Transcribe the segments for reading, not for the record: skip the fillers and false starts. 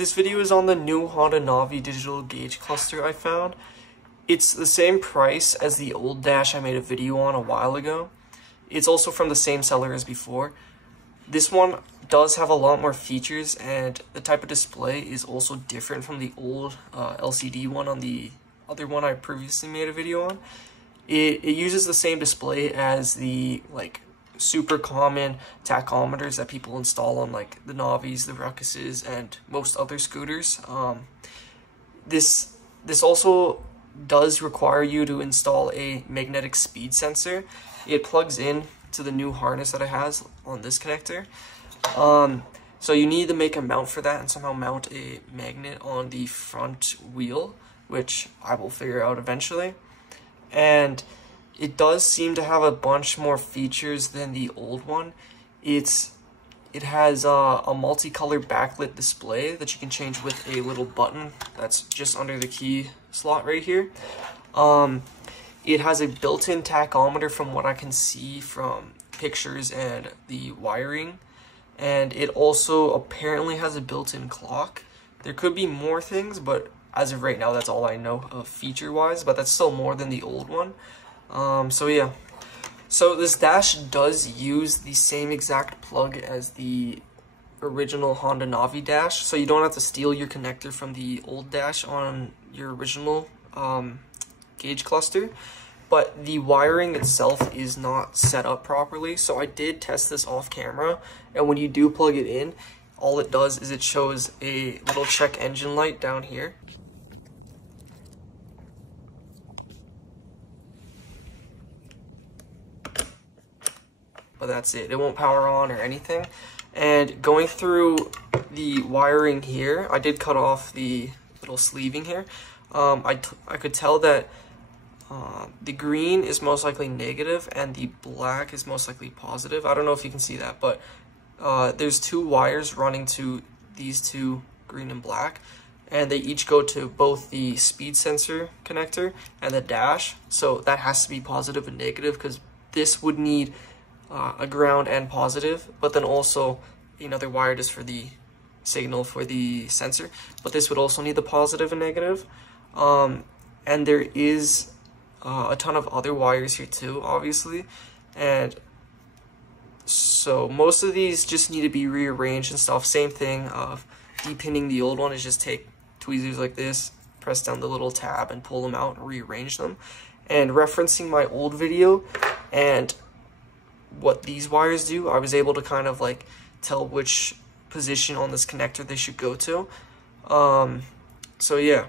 This video is on the new Honda Navi digital gauge cluster I found. It's the same price as the old dash I made a video on a while ago. It's also from the same seller as before. This one does have a lot more features, and the type of display is also different from the old LCD one on the other one I previously made a video on. It uses the same display as the super common tachometers that people install on the Navis, the Ruckuses, and most other scooters. This also does require you to install a magnetic speed sensor. It plugs in to the new harness that it has on this connector. So you need to make a mount for that and somehow mount a magnet on the front wheel, which I will figure out eventually. And it does seem to have a bunch more features than the old one. It has a multicolored backlit display that you can change with a little button that's just under the key slot right here. It has a built-in tachometer from what I can see from pictures and the wiring. And it also apparently has a built-in clock. There could be more things, but as of right now, that's all I know of feature-wise, but that's still more than the old one. So yeah. So this dash does use the same exact plug as the original Honda Navi dash, so you don't have to steal your connector from the old dash on your original gauge cluster. But the wiring itself is not set up properly, so I did test this off camera, and when you do plug it in, all it does is it shows a little check engine light down here. But that's it. It won't power on or anything. And going through the wiring here, I did cut off the little sleeving here. I could tell that the green is most likely negative and the black is most likely positive. I don't know if you can see that, but there's two wires running to these two, green and black, and they each go to both the speed sensor connector and the dash. So that has to be positive and negative, because this would need a ground and positive, but then also another wire just for the signal for the sensor. But this would also need the positive and negative. And there is a ton of other wires here too, obviously. And so most of these just need to be rearranged and stuff. Same thing of depinning the old one is just take tweezers like this, press down the little tab and pull them out and rearrange them. And referencing my old video and what these wires do, I was able to kind of tell which position on this connector they should go to. So yeah.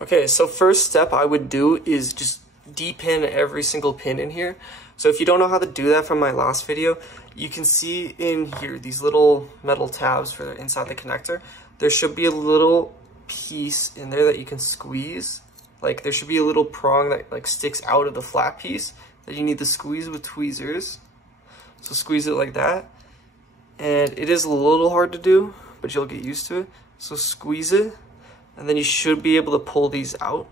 Okay, so first step I would do is just depin every single pin in here. So if you don't know how to do that from my last video, you can see in here these little metal tabs for inside the connector. There should be a little piece in there that you can squeeze. There should be a little prong that sticks out of the flat piece that you need to squeeze with tweezers. So squeeze it like that, and it is a little hard to do, but you'll get used to it. So squeeze it, and then you should be able to pull these out.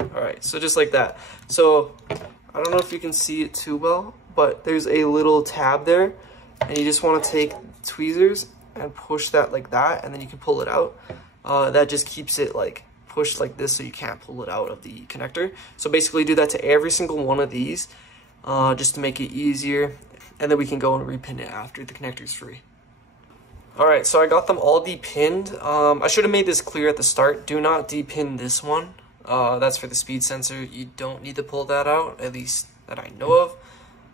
Alright, so just like that. So I don't know if you can see it too well, but there's a little tab there, and you just want to take tweezers and push that like that, and then you can pull it out. That just keeps it pushed like this so you can't pull it out of the connector. So basically do that to every single one of these just to make it easier, and then we can go and repin it after the connector's free. Alright, so I got them all depinned. I should have made this clear at the start. Do not depin this one. That's for the speed sensor. You don't need to pull that out, at least that I know of.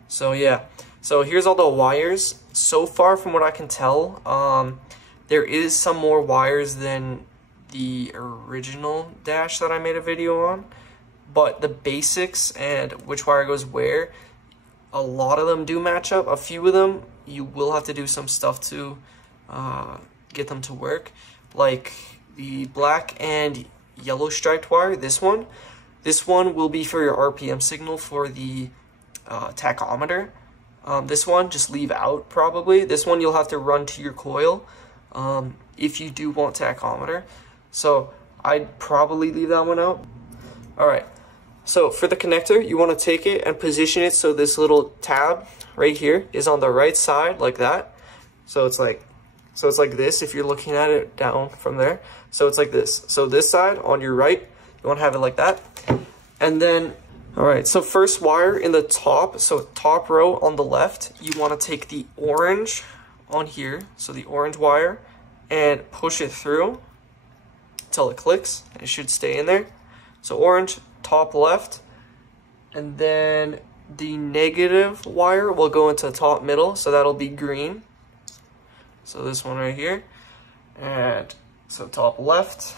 So yeah, so here's all the wires. So far from what I can tell, there is some more wires than the original dash that I made a video on, but the basics and which wire goes where, a lot of them do match up. A few of them you will have to do some stuff to get them to work, like the black and yellow striped wire. This one will be for your RPM signal for the tachometer. This one just leave out probably. This one you'll have to run to your coil if you do want tachometer. So I'd probably leave that one out. Alright, so for the connector, you want to take it and position it so this little tab right here is on the right side like that. So it's So it's like this if you're looking at it down from there. So it's like this. So this side on your right, you want to have it like that. And then, all right, so first wire in the top, so top row on the left, you want to take the orange on here, so the orange wire, and push it through until it clicks, and it should stay in there. So orange, top left, and then the negative wire will go into top middle, so that'll be green. So this one right here, and so top left.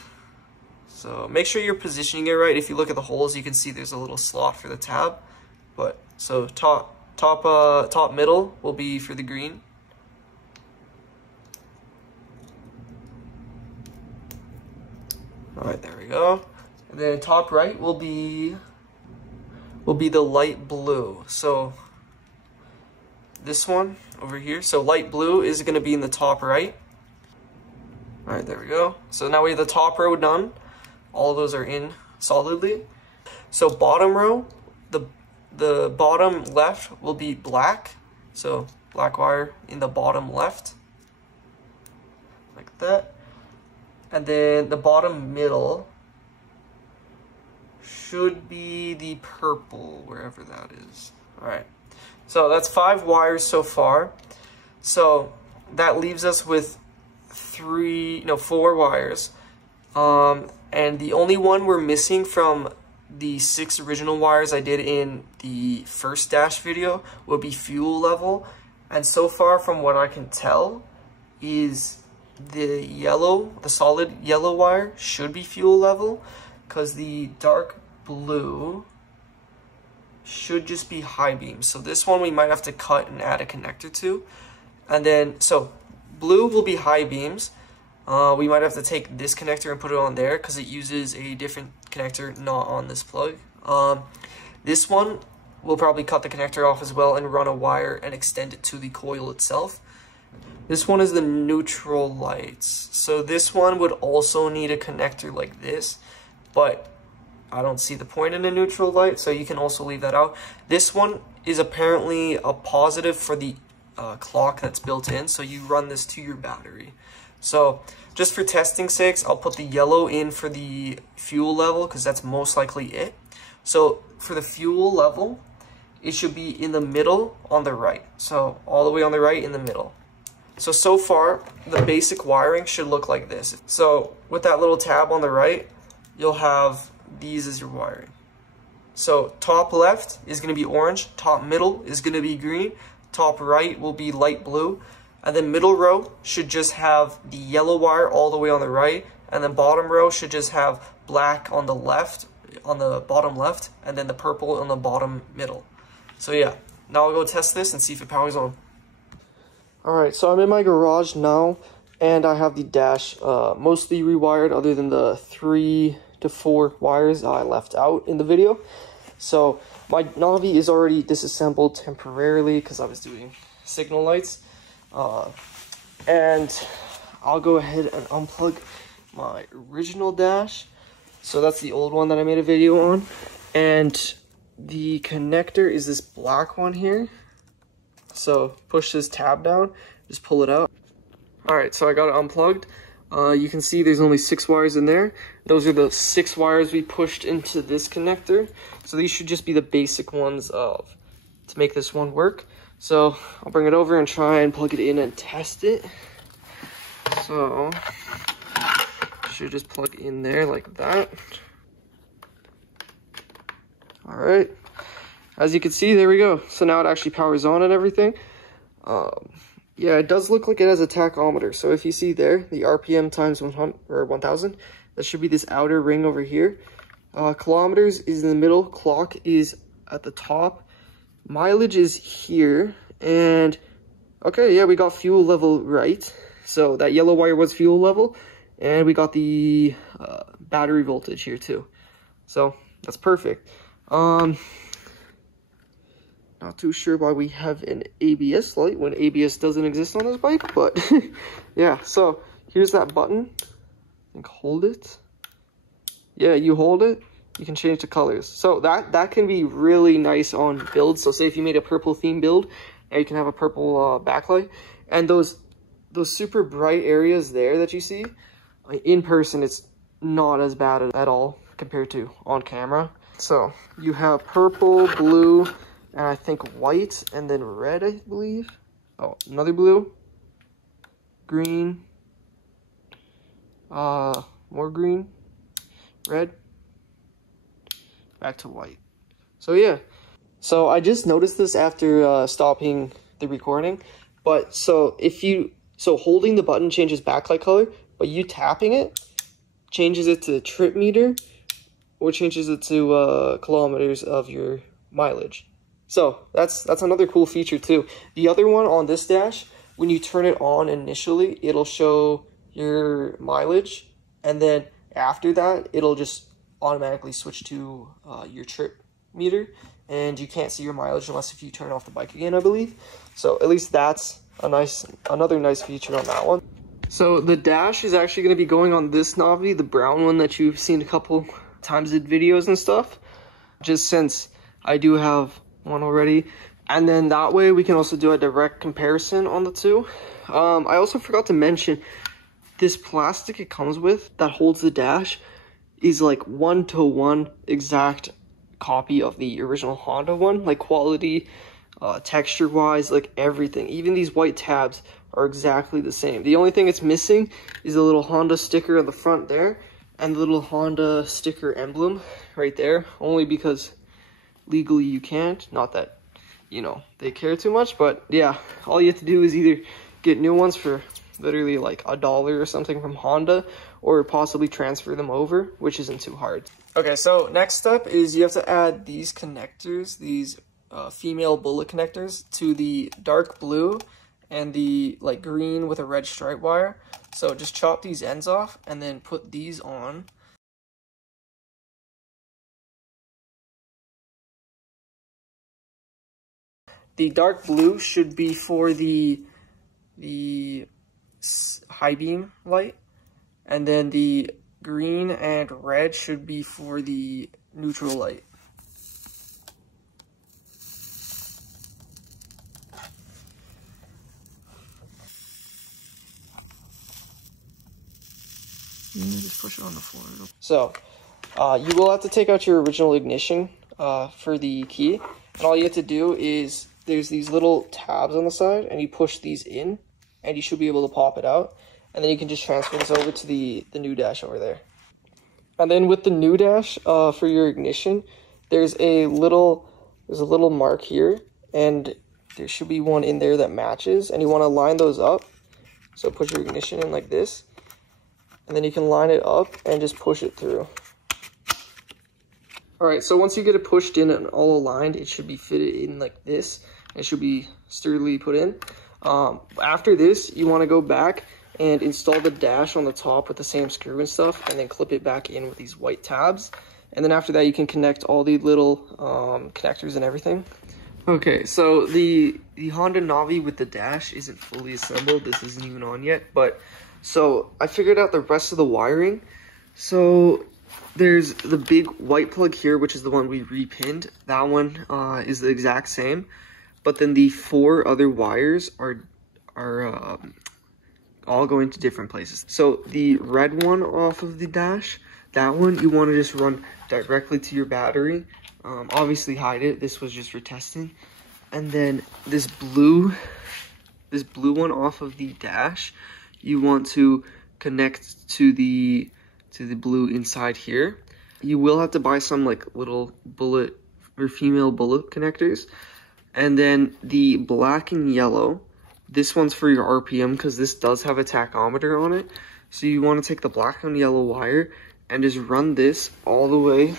So make sure you're positioning it right. If you look at the holes, you can see there's a little slot for the tab. But so top middle will be for the green. All right, there we go. And then top right will be the light blue. So this one over here. So light blue is going to be in the top right. All right, there we go. So now we have the top row done. All of those are in solidly. So bottom row, the bottom left will be black. So black wire in the bottom left, like that. And then the bottom middle should be the purple, wherever that is. All right. So that's 5 wires so far. So that leaves us with 4 wires. And the only one we're missing from the 6 original wires I did in the first dash video would be fuel level. And so far from what I can tell is the solid yellow wire should be fuel level, because the dark blue should just be high beam. So this one we might have to cut and add a connector to. And then, so blue will be high beams. We might have to take this connector and put it on there because it uses a different connector not on this plug. This one we'll probably cut the connector off as well and run a wire and extend it to the coil itself. This one is the neutral lights. So this one would also need a connector like this, but I don't see the point in a neutral light, so you can also leave that out. This one is apparently a positive for the clock that's built in, so you run this to your battery. So just for testing sakes, I'll put the yellow in for the fuel level because that's most likely it. So for the fuel level, it should be in the middle on the right. So all the way on the right in the middle. So far, the basic wiring should look like this. So with that little tab on the right, you'll have these as your wiring. So top left is going to be orange, top middle is going to be green, top right will be light blue, and then middle row should just have the yellow wire all the way on the right, and then bottom row should just have black on the left, on the bottom left, and then the purple on the bottom middle. So yeah, now I'll go test this and see if it powers on. Alright, so I'm in my garage now, and I have the dash mostly rewired other than the 3 to 4 wires I left out in the video. So my Navi is already disassembled temporarily because I was doing signal lights. And I'll go ahead and unplug my original dash. So that's the old one that I made a video on. And the connector is this black one here. So push this tab down, just pull it out. Alright, so I got it unplugged. You can see there's only 6 wires in there. Those are the 6 wires we pushed into this connector. So these should just be the basic ones to make this one work. So I'll bring it over and try and plug it in and test it. So should just plug in there like that. Alright. As you can see, there we go. So now it actually powers on and everything. Yeah, it does look like it has a tachometer. So if you see there, the RPM times 100 or 1000, that should be this outer ring over here. Kilometers is in the middle. Clock is at the top. Mileage is here. And okay, yeah, we got fuel level right. So that yellow wire was fuel level. And we got the battery voltage here too. So that's perfect. Not too sure why we have an ABS light when ABS doesn't exist on this bike, but yeah, so here's that button. I think hold it. Yeah, you hold it, you can change the colors. So that can be really nice on builds. So say if you made a purple theme build, and you can have a purple backlight, and those those super bright areas there that you see, in person, it's not as bad at all compared to on camera. So you have purple, blue, and I think white, and then red, I believe. Oh, another blue, green, more green, red, back to white. So yeah, so I just noticed this after stopping the recording, but so holding the button changes backlight color, but you tapping it changes it to trip meter, or changes it to kilometers of your mileage. So that's another cool feature too. The other one on this dash, when you turn it on initially, it'll show your mileage, and then after that, it'll just automatically switch to your trip meter, and you can't see your mileage unless if you turn off the bike again, I believe. So at least that's another nice feature on that one. So the dash is actually going to be going on this Navi, the brown one that you've seen a couple times in videos and stuff, just since I do have one already. And then that way we can also do a direct comparison on the two. I also forgot to mention, this plastic it comes with that holds the dash is like 1-to-1 exact copy of the original Honda one, like quality, texture wise, like everything. Even these white tabs are exactly the same. The only thing it's missing is a little Honda sticker on the front there, and the little Honda sticker emblem right there, only because legally you can't. Not that, you know, they care too much, but yeah, all you have to do is either get new ones for literally like $1 or something from Honda, or possibly transfer them over, which isn't too hard. Okay, so next step is you have to add these connectors, these female bullet connectors, to the dark blue and the like green with a red stripe wire. So just chop these ends off and then put these on. The dark blue should be for the high beam light, and then the green and red should be for the neutral light. Just push it on the floor. So, you will have to take out your original ignition for the key, and all you have to do is, there's these little tabs on the side, and you push these in, and you should be able to pop it out, and then you can just transfer this over to the new dash over there. And then with the new dash, for your ignition, there's a little mark here, and there should be one in there that matches, and you want to line those up. So push your ignition in like this, and then you can line it up and just push it through. Alright, so once you get it pushed in and all aligned, it should be fitted in like this. It should be sturdily put in. After this, you want to go back and install the dash on the top with the same screw and stuff, and then clip it back in with these white tabs. And then after that, you can connect all the little connectors and everything. Okay, so the Honda Navi with the dash isn't fully assembled. This isn't even on yet, but so I figured out the rest of the wiring. So there's the big white plug here, which is the one we repinned. That one is the exact same, but then the 4 other wires are all going to different places. So the red one off of the dash, that one you want to just run directly to your battery. Obviously hide it. This was just for testing. And then this blue one off of the dash, you want to connect to the blue inside here. You will have to buy some like little bullet or female bullet connectors. And then the black and yellow, this one's for your RPM because this does have a tachometer on it. So you want to take the black and yellow wire and just run this all the way.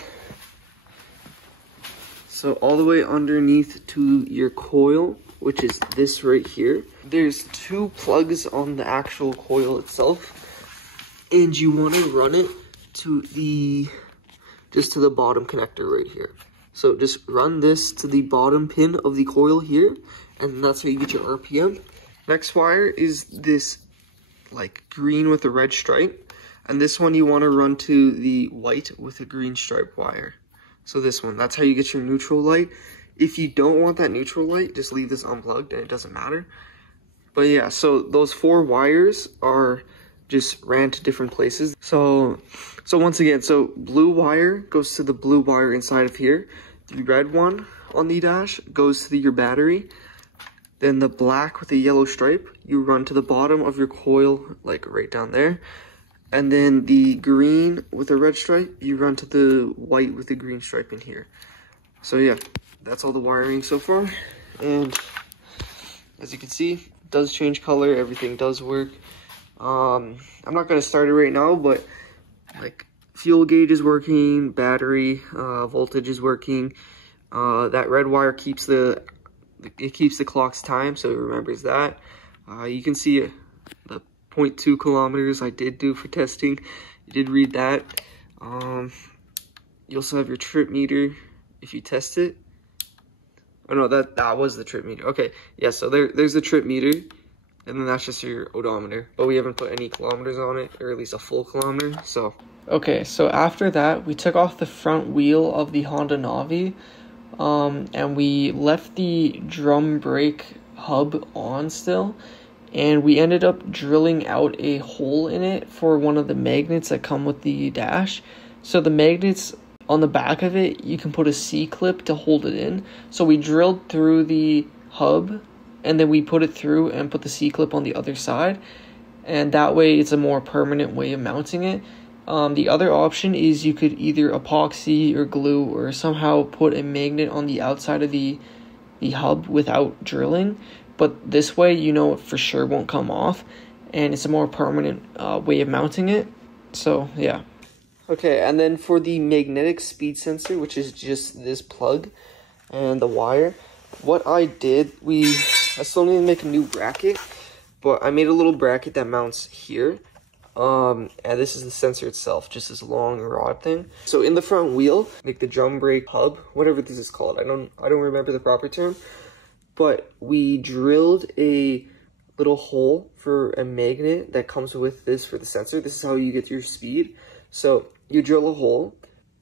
So all the way underneath to your coil, which is this right here. There's 2 plugs on the actual coil itself, and you want to run it to just to the bottom connector right here. So just run this to the bottom pin of the coil here, and that's how you get your RPM. Next wire is this like green with a red stripe, and this one you want to run to the white with a green stripe wire. So this one, that's how you get your neutral light. If you don't want that neutral light, just leave this unplugged and it doesn't matter. But yeah, so those 4 wires are just ran to different places. So once again, so blue wire goes to the blue wire inside of here. The red one on the dash goes to your battery. Then the black with the yellow stripe, you run to the bottom of your coil, like right down there. And then the green with the red stripe, you run to the white with the green stripe in here. So yeah, that's all the wiring so far. And as you can see, it does change color, everything does work. I'm not going to start it right now, but like fuel gauge is working, battery voltage is working. That red wire keeps the clock's time, so it remembers that. You can see the 0.2 kilometers I did do for testing. You did read that. You also have your trip meter if you test it. Oh no, that was the trip meter. Okay, yeah, so there's the trip meter, and then that's just your odometer. But we haven't put any kilometers on it, or at least a full kilometer, so. Okay, so after that, we took off the front wheel of the Honda Navi, and we left the drum brake hub on still, and we ended up drilling out a hole in it for one of the magnets that come with the dash. So the magnets on the back of it, you can put a C-clip to hold it in. So we drilled through the hub, and then we put it through and put the C-clip on the other side, and that way it's a more permanent way of mounting it. The other option is you could either epoxy or glue or somehow put a magnet on the outside of the hub without drilling, but this way you know it for sure won't come off, and it's a more permanent way of mounting it. So yeah. Okay, and then for the magnetic speed sensor, which is just this plug and the wire, what I did, I still need to make a new bracket, but I made a little bracket that mounts here. And this is the sensor itself, just this long rod thing. So in the front wheel, like the drum brake hub, whatever this is called, I don't remember the proper term, but we drilled a little hole for a magnet that comes with this for the sensor. This is how you get your speed. So you drill a hole,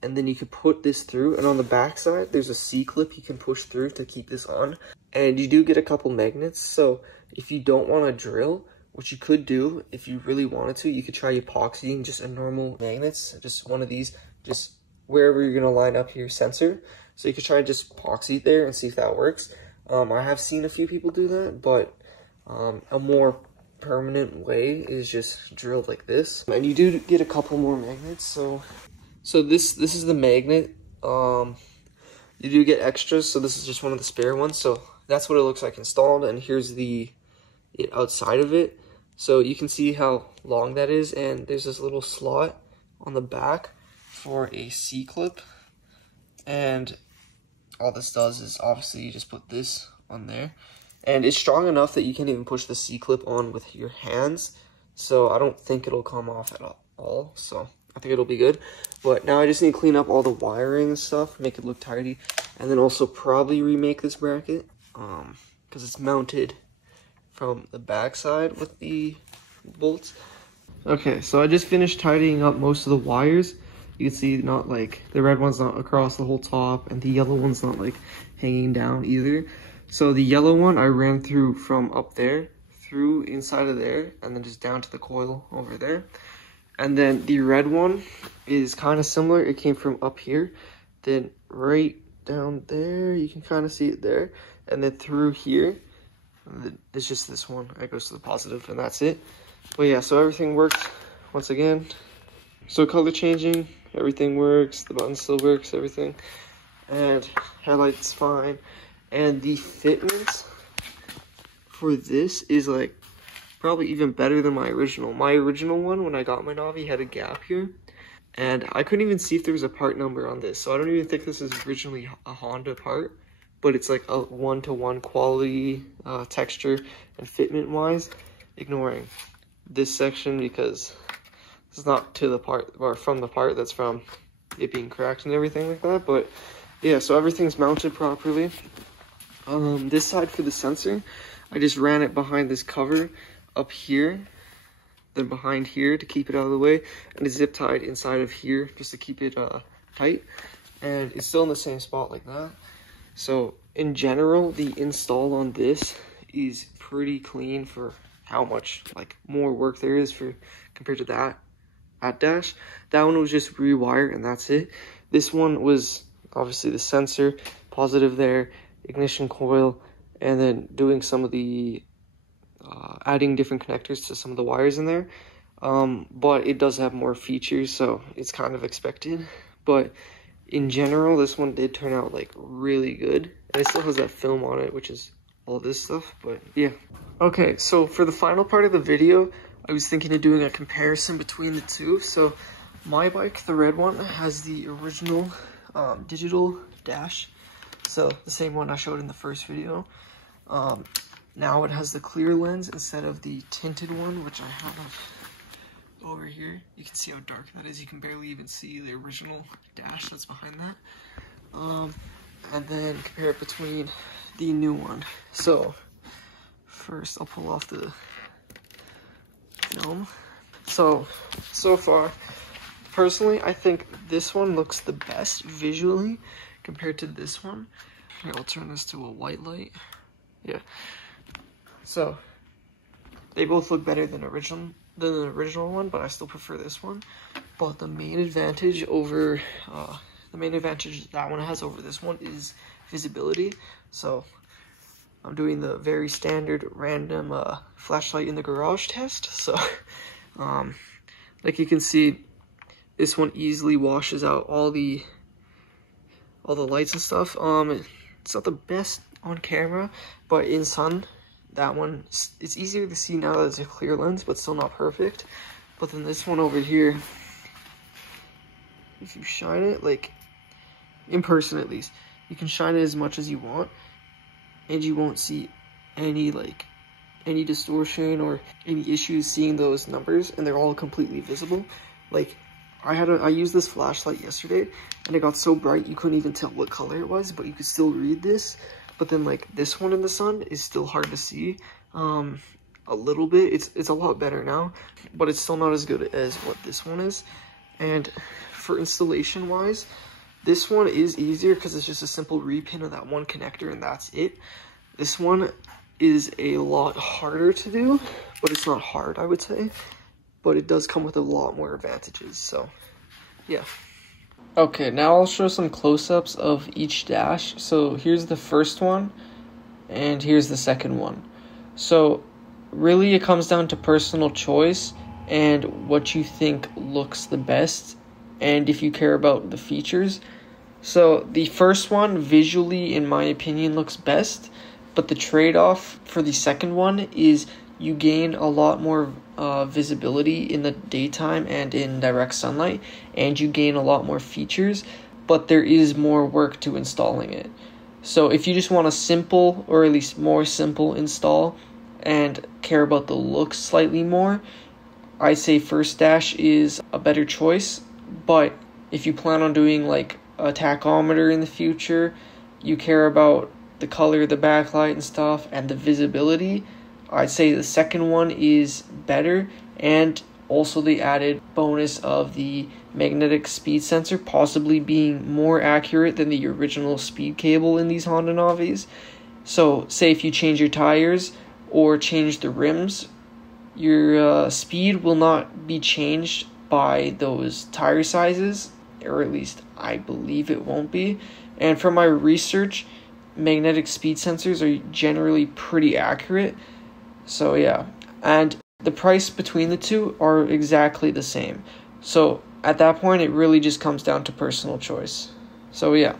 and then you can put this through, and on the back side, there's a C-clip you can push through to keep this on. And you do get a couple magnets, so if you don't want to drill, what you could do, if you really wanted to, you could try epoxying just a normal magnets, just one of these, just wherever you're going to line up your sensor. So you could try just epoxy it there and see if that works. I have seen a few people do that, but a more permanent way is just drilled like this. And you do get a couple more magnets, so this is the magnet. You do get extras, so this is just one of the spare ones. So that's what it looks like installed, and here's the outside of it. So you can see how long that is, and there's this little slot on the back for a C-clip, and all this does is obviously you just put this on there, and it's strong enough that you can even push the C-clip on with your hands, so I don't think it'll come off at all, so I think it'll be good. But now I just need to clean up all the wiring and stuff, make it look tidy, and then also probably remake this bracket, because it's mounted from the back side with the bolts. Okay, so I just finished tidying up most of the wires. You can see not like the red one's not across the whole top, and the yellow one's not like hanging down either. So the yellow one I ran through from up there through inside of there, and then just down to the coil over there. And then the red one is kind of similar. It came from up here, then right down there, you can kind of see it there, and then through here. It's just this one. It goes to the positive, and that's it. But yeah, so everything works once again. So color changing, everything works. The button still works, everything. And headlights fine. And the fitment for this is like probably even better than my original. My original one, when I got my Navi, had a gap here, and I couldn't even see if there was a part number on this. So I don't even think this is originally a Honda part, but it's like a one-to-one quality, texture and fitment wise, ignoring this section because it's not to the part or from the part that's from it being cracked and everything like that. But yeah, so everything's mounted properly. This side for the sensor, I just ran it behind this cover up here, then behind here to keep it out of the way, and it's zip tied inside of here just to keep it tight, and it's still in the same spot like that. So in general, the install on this is pretty clean for how much like more work there is for compared to that dash. That one was just rewire and that's it. This one was obviously the sensor, positive there, ignition coil, and then doing some of the adding different connectors to some of the wires in there. But it does have more features, so it's kind of expected. But in general, this one did turn out like really good, and it still has that film on it, which is all this stuff. But yeah. Okay, so for the final part of the video, I was thinking of doing a comparison between the two. So my bike, the red one, has the original digital dash, so the same one I showed in the first video. Now it has the clear lens instead of the tinted one, which I have over here. You can see how dark that is. You can barely even see the original dash that's behind that. And then compare it between the new one. So first I'll pull off the film. So far, personally, I think this one looks the best visually compared to this one. Here, I'll turn this to a white light. Yeah. So they both look better than the original one, but I still prefer this one. But the main advantage that one has over this one is visibility. So I'm doing the very standard random flashlight in the garage test. So like you can see, this one easily washes out all the lights and stuff. It's not the best on camera, but in sun, that one, it's easier to see now that it's a clear lens, but still not perfect. But then this one over here, if you shine it, like in person at least, you can shine it as much as you want, and you won't see any distortion or any issues seeing those numbers, and they're all completely visible. Like I used this flashlight yesterday, and it got so bright you couldn't even tell what color it was, but you could still read this. But then like this one in the sun is still hard to see a little bit. It's a lot better now, but it's still not as good as what this one is. And for installation wise, this one is easier because it's just a simple repin of that one connector and that's it. This one is a lot harder to do, but it's not hard, I would say. But it does come with a lot more advantages, so yeah. Okay, now I'll show some close-ups of each dash. So here's the first one, and here's the second one. So really it comes down to personal choice and what you think looks the best, and if you care about the features. So the first one visually, in my opinion, looks best, but the trade-off for the second one is you gain a lot more visibility in the daytime and in direct sunlight, and you gain a lot more features, but there is more work to installing it. So if you just want a simple, or at least more simple install and care about the look slightly more, I'd say first dash is a better choice. But if you plan on doing like a tachometer in the future, you care about the color, the backlight and stuff, and the visibility, I'd say the second one is better, and also the added bonus of the magnetic speed sensor possibly being more accurate than the original speed cable in these Honda Navis. So say if you change your tires or change the rims, your speed will not be changed by those tire sizes, or at least I believe it won't be. And from my research, magnetic speed sensors are generally pretty accurate. So yeah, and the price between the two are exactly the same. So at that point, it really just comes down to personal choice. So yeah.